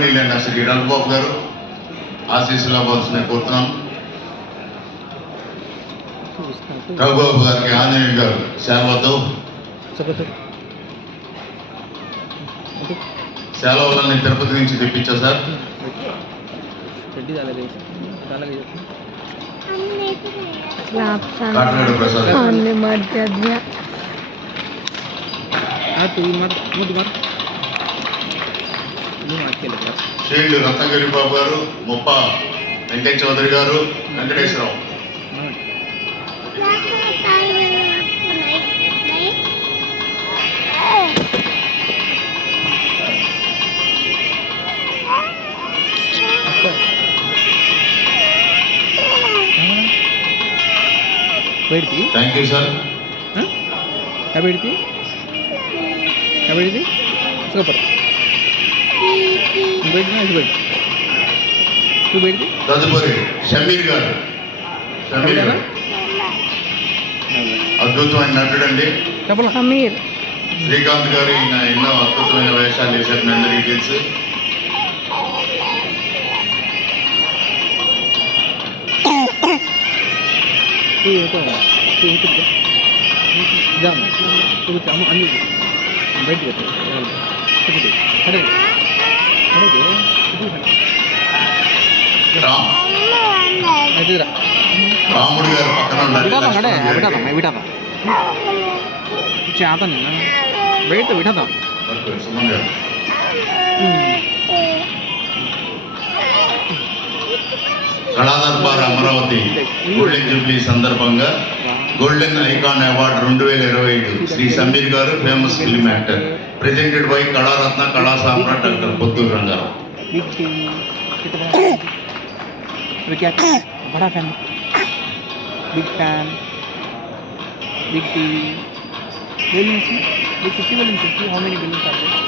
ఇటువంటి ఇల్లండి శ్రీ బాబు గారు. ఆశీస్సులు అవ్వాల్సి నేను కోరుతున్నాను రఘుబాబు గారికి ఆంజనేయులు గారు సెలవుతో సెలవులని తిరుపతి నుంచి తెప్పించా సార్. ప్రసాద్. శ్రీళ్ళు రత్నగిరి బాబు గారు ముప్ప వెంకట చౌదరి గారు వెంకటేశ్వరరావు. సూపర్. తదుపరి షమీర్ గారు అద్భుతమైన నటుడండి షమీర్ శ్రీకాంత్ గారు ఈయన ఎన్నో అద్భుతమైన వేషాలు వేశారు మీ అందరికీ తెలుసు బయట రాముడు గారు పక్కన విడదాం చేతను వెయిట్ విడదాం కళాదర్బార్ అమరావతి ఊళ్ళని చూపి సందర్భంగా గోల్డెన్ ఐకాన్ అవార్డు రెండు వేల ఇరవై ఐదు శ్రీ సమీర్ గారు famous film actor presented by Kalaratna Kala Samrat doctor Potturu Rangarao big T कितना अभी क्या बड़ा fan big fan big T billions में big fifty billions fifty how many billions are